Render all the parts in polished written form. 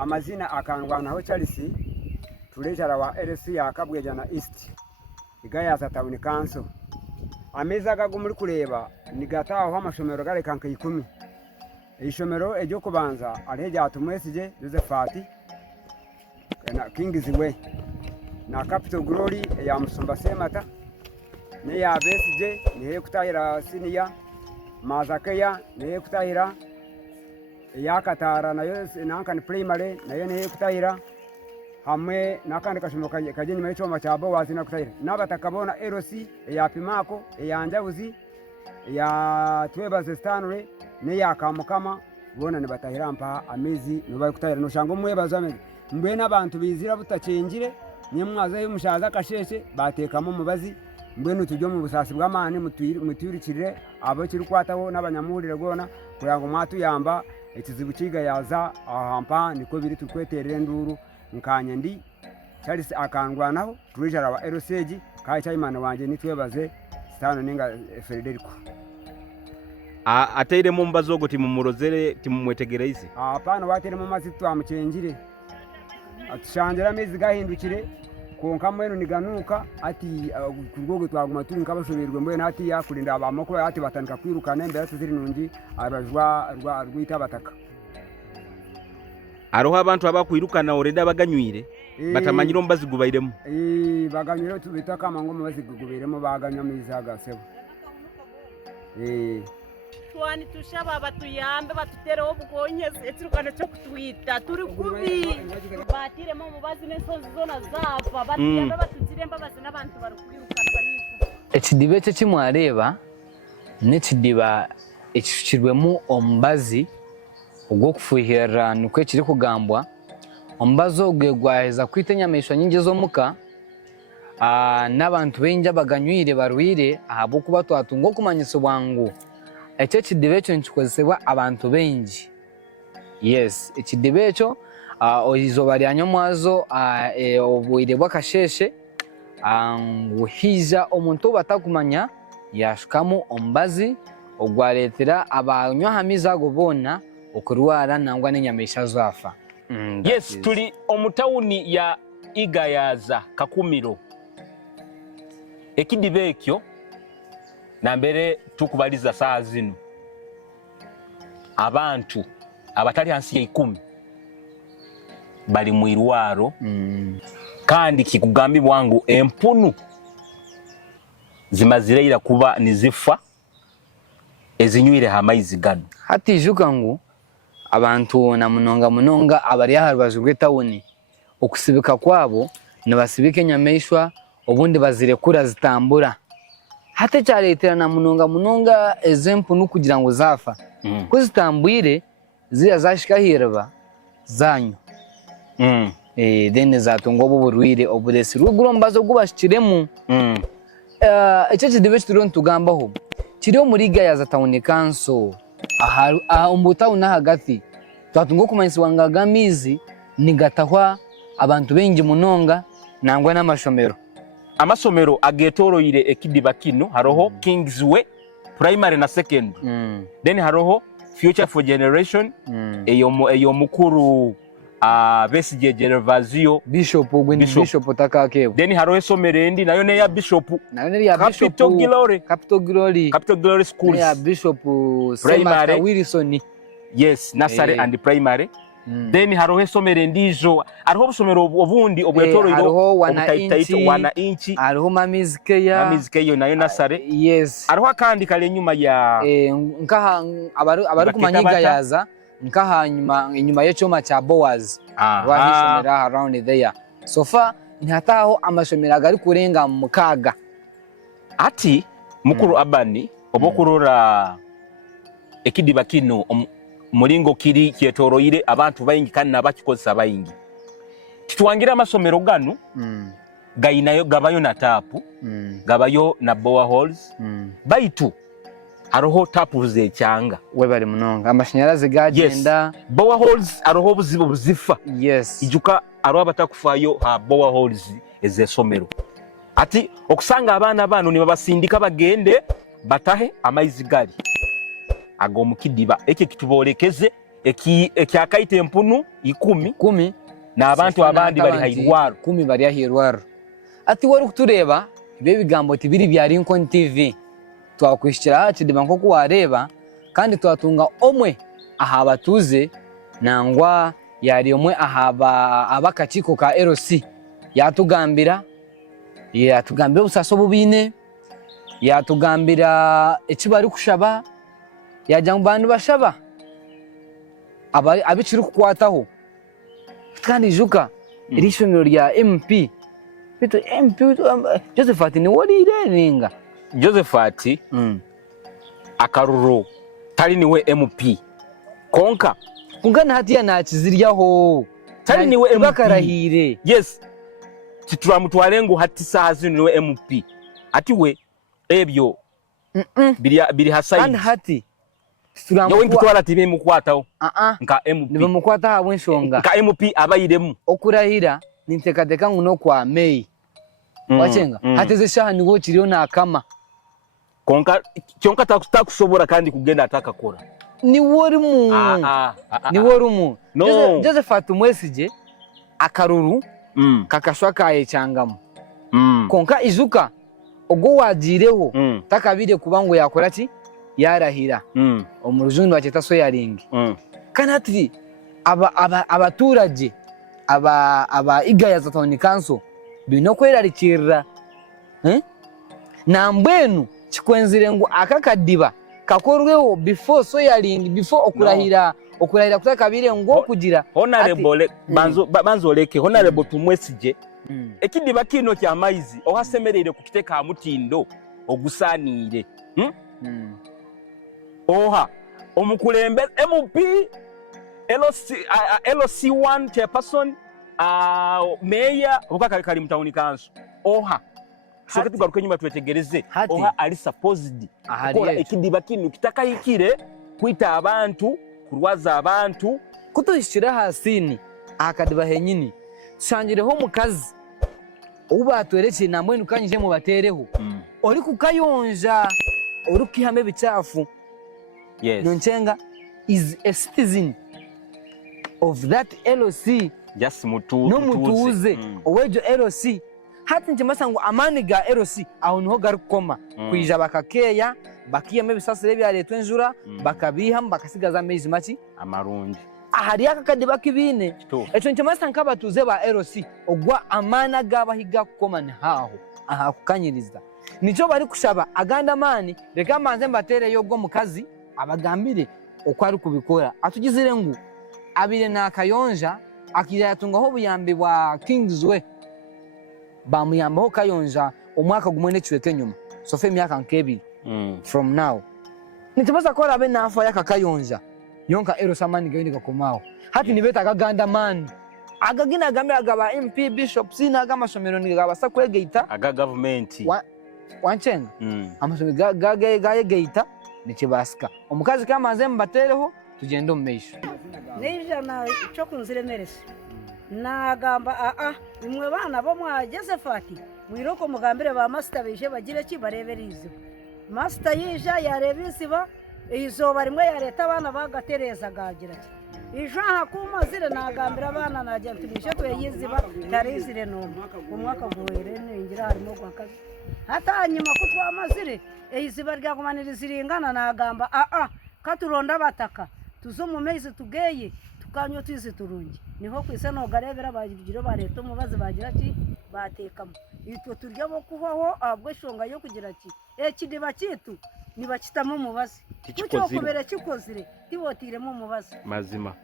amazina akangwanaho Charles turejara wa LC yakabwejana East igayaza Town Council ameza gago muri kureba ni gataho amashomero gare kanka 10 ishomero ejo kubanza areje atumwesije Josephat na Kingziwe na Capital Glory ya Musumba Semata ne ya besije ne kutahira Senior Mazakeya ne kutahira ya Katara nayo nankani primary nayo ne kutahira hamwe nakandi kashimo kajenyi mayicho machabo wazina kutahira nabatakabona LC ya Pimako ya Njabuzi ya Twebaze Stanley ne ya Kamukama bona ne batahira mpa amezi no bari kutahira no shango mwebaza amezi mbwe n'abantu bizira butacengire nyemwaza y'umushaza kasheshe batekamo mubazi mbwe n'utujyo mu busasi bw'amane mutuyurikirire abo kiri kwataho n'abanyamurire gona kurango mwatu yamba ekizibu kiga yaza ahampa niko biri tukweterere nduru nkanya ndi Charles akangwanaho turejara wa LCG kai cyayimana wanje nitwebaze stano ninga Frederico ateire mu mbazo goti mu murozere timumwetegera isi apana watere mu mazi twamucengire atushangira amezi gahindukire konka mwenu niganuka ati kurwogo twaguma turi nkabashoberwe mbwe nati yakurinda abamoko ati batandika kwirukana imbere tuziri nungi abajwa rwita bataka aroho abantu abakwirukana orenda baganywire batamanyiro mbazi gubairemo baganywire tubitaka mango mbazi gubairemo baganya mizaga sebo twani tushaba batuyambe batutereho bugonyeze etirukana cyo kutwita turi kubi batiremo mubazi n'ensozi zona zafa batuyambe batugiremba bazi n'abantu barukwirukana barifu ekidibe cyo kimwareba n'ekidiba ekishirwemo ombazi ubwo kufuhira nuko kiri kugambwa ombazo gwegwaheza kwitenyamesha nyingi zo muka n'abantu benja baganywire barwire ahabo kuba twatungo kumanyisa bwangu eche kidibe cyo nkikozesebwa abantu benji yes ekidibe cyo oyizo baryanyo mwazo obwire bwakasheshe nguhiza omuntu batakumanya yashukamo ombazi ogwaretera abanywa hamiza gobona okurwara nangwa n'enyamesha zafa yes tuli omutawuni ya Igayaza Kakumiro ekidibe ekyo nambere tukubaliza saa zino abantu abatali hansi ya 10 bali mu irwaro kandi kikugambibwa wangu empunu zimazireira kuba nizifa ezinywire hamaizi gano hati ijuka ngo abantu na munonga abari aharubaju rw'etawuni okusibika kwabo nibasibike nyameshwa obundi bazirekura zitambura hata cyaretera na munonga ezempunu kugira ngo zafa ko zitambwire zira zashikahiraba zanyu dene zatungo buburwire obudesi rugurombazo gubashikiremu icyo kidibe kitiro ntugambaho kiriyo muri Igayaza Town Council umutawu na hagati twatungo kumanyisa wangagamizi nigatahwa abantu bengi munonga nangwa n'amashomero amasomero agetoroyire ekidiba kino haroho Kingsway primary na secondary then haroho Future for Generation eyo mukuru Besije Gervasio Bishop ogwini Bishop takakebo then haroho esomero endi nayo ne ya Bishop nayo ne ya Bishop Capital Glory Schools ya Bishop Primary Wilson yes nursery and primary then haroho esomero endijo haroho busomero obundi obwetoroyiro wana inchi haroho mamizikeyo nayo nursery yes haroho kandi kale nyuma ya nkaha abari kumanyiga yaza nkaha inyuma y'cyoma cya Boaz wahishomera around there sofa ntataho amashomero agari kurenga mu kaga ati mukuru abani obokurora ekidiba kino mulingo kiri kyetoroyire abantu bayingi kandi nabakikozesa bayingi kitwangira amasomero gano gayinayo gabayo na tapu gabayo na boreholes baitu haroho tapu zecyanga we bari munonga amashanyarazi gagenda yes. Boreholes haroho buzibo buzifa yes ijuka aro abatakufayo ha boreholes ezesomero ati okusanga abana bano nibabasindika bagende batahe amaizi gari ago mukidiba eke kitubolekeze ekyakaita empunu 10 n'abantu abandi bali hairwaro 10 bali hairwaro. Ati wari kutureba ibyo bigambo tibiri bya Lincoln TV twakwishira kidiba nko kuwareba kandi twatunga omwe ahaba tuze nangwa yari omwe ahaba abakachiko ka LC yatugambira busaso bubine yatugambira ekibari kushaba yajya mu bantu bashaba abiciri kukwataho kandi juka irishonero rya MP bito MP Josephat ni wari irenga Josephat akaruro tari niwe MP konka ungana hatiya nakiziryaho tari niwe MP bakarahire. Yes tituramutwarengo hati sahazi niwe MP ati we ebyo biri hasayi kandi hati yo ngitwara tibe mukwataho nka MP nibe mukwata habwe nshonga nka MP abayiremu okurahira nintekateka nguno kwa May wacenga hateze shaha nigo kiriyo nakama konka cyonka takushobora kandi kugenda atakakora ni worimu ni worimu no Josephat Mwesije akaruru kakashwa kaye cyangamo konka izuka ogo wajireho takabire kubango yakora ki yarahira omurujundu baketa so yaringi kanatri abaturage aba igaya za Town Council bino kwerarikira nambwenu kikwenzire ngo akakadiba kakorweho before so yaringi before okurahira kutakabire ngo kugira honorable banzo leke honorable Tumwesije ekidiba kino kya maizi ohasemerere kukiteka amutindo ogusanire oha omukulembe MP LC1 chairperson mayor ubaka kali Town Council oha sokati garuke nyuma twetegereze oha ali supposed akora ekidiba kino kitakayikire kwita abantu kurwaza abantu kutoshira hasini akadiba henyini sangireho mukazi uba twereke namwe nukanyije mu batereho ori kukayonja uri kihame bicafu. Yes Noncenga is a citizen of that LC just mutuze owejo LC hati nje masango amani ga LC aho niho garukoma kwija bakakeya bakiyame bisasire bya leta njura bakabiha bakasigaza amezi machi amarungi ahari akakadiba kibine eco nje masango abatuze ba LC ogwa amana gabahiga kukoma ni haho aha kukanyiriza nico bari kushaba aganda mani reka manze mbatere yo gwo mukazi abagambire uko ari kubikora atugizire ngo abire nakayonja akiyatungaho buyambi bwa Kingsway bamuyambaho kayonja umwaka gumwe kireke nyuma sofe myaka nkebiri from now nitibaza ko rabe nafa yakakayonja yonka erosamani gende gakomao hati nibeta agaganda mani agagina agambe agaba MP Bishop sina agamashomero nigabasa kwegeita aga government wanchenga amasomero gaye geita nikibasika omukazi kamanze mbatereho tugende mu meisho nijana cyo kunziremerese nagamba imwe bana bo mwageze fati mwiroko mugambire ba master bije bagire ki bareberize master yija yarebisiba izoba rimwe ya leta abana bagatereza gagira ki ijo hakumazire nagambira abana najya tubishe tweyiziba tarizire no umwaka guhere ningira harimo gwakazi hata nyuma ko twamazire iziba ryagumaniriza iringana nagamba katuronda bataka tuzo mu mezi tugeye tukanyo twize turungi niho kwise no garebera bagiro bareto mubaze bagira ki batekamo itwo turya bo kubaho abwo shonga yo kugira ki kidiba kitu nibakitamo mubaze cyo kubere kikozire tiwotiremo mubaze mazima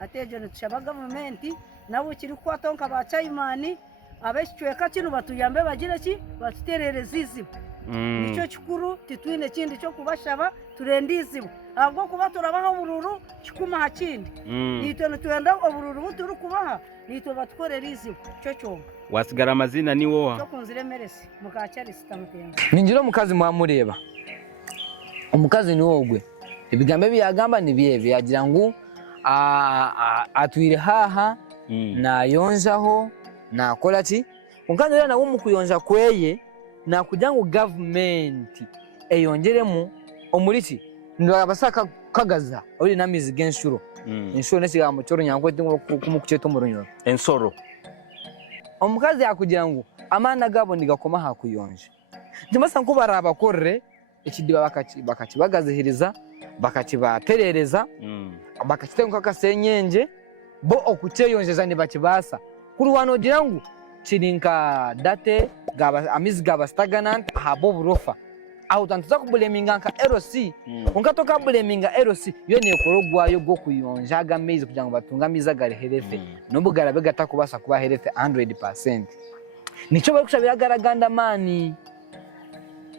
ateje ntushaba government nabo kiri kwatonka ba Chaimani abeshweka kino batuyambe bagira ki batuterereza izibo nico kikuru titwine kindi cyo kubashaba turendizibo ahubwo kuba turabaha bururu kikuma hakindi nito twenda obururu buturu kubaha nito batkorera izibo cyo cyonga wasigara amazina ni woha cyo kunziremerese mukacyari sitamutenga ninjira mukazi mwamureba omukazi ni wogwe ebigambe byagamba ni byebe yagira ngo atwire haha nayonjaho nakola ki mukazi rero nawo mukuyonja kweye nakujya ngo government eyongeremo omuriki ndabasaka kagaza oli namizi genshuro inshuro nesigambo cyoro nyango tingo kumukucheto murunyo ensoro omukazi yakugira ngo amana gabo ndigakoma hakuyonje ndimasa nkubara abakorre ekidiba bakati bagazihiriza bakati baterereza bakakitenga kasenyenje bo okucheyonjeza ni bakibasa kuri wano girangu chirinka date gaba amizi gaba stagnant habo burofa aho tantuza kubuleminga nka RC ungatoka buleminga RC yo ne korogwayo go kuyonja agamezi kugira ngo batunga miza gare herefe nobugara begata kubasa kuba herefe 100%. Nicho bari kushabira garaganda mani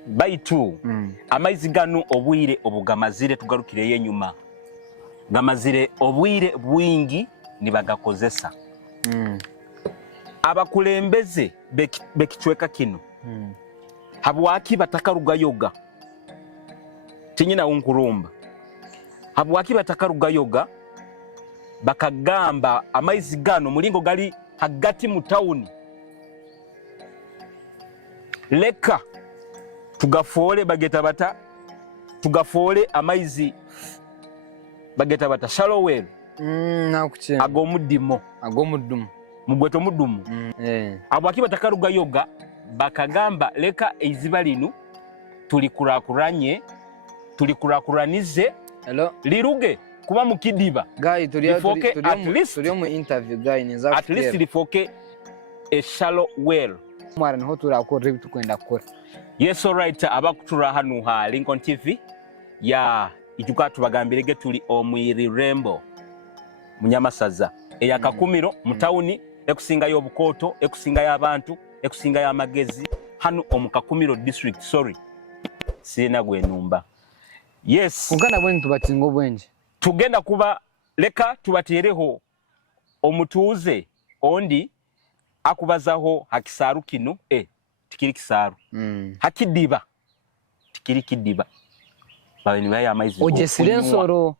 baitu amaizi gano obwire obugamazire tugarukire yenyuma gamazire obwire bwingi nibagakozesa abakulembeze bekichweka kino habwaki batakaruga yoga tinyina unkurumba habwaki batakaruga yoga bakagamba amaizi gano mulingo gali hagati mu town leka tugafole bageta bata tugafole amaizi bageta bata shallow well nakuche agomudimo mugweto mudumu abwaki batakaruga yoga bakagamba leka eiziba linu tulikurakuranize liruge kuba mukidiba guy turi mu interview guy neza at least lifoke a shallow well mwara niho turakora bitu kwenda kora. Yes, all right, abakutura hanu ha Lincoln TV ya ijuka tubagambirege tuli omwiri rembo munyamasaza eya kakumiro mutawuni ekusinga y'obukoto ekusinga y'abantu ekusinga y'amagezi hanu omukakumiro district sorry sina gwenumba. Yes, kugana bweni tubatingo bwenje tugenda kuba leka tubatereho omutuuze ondi akubazaho hakisaru kino tikiri kisaru hakidiba tikiri kidiba bawe ni baya amaizi oje silensoro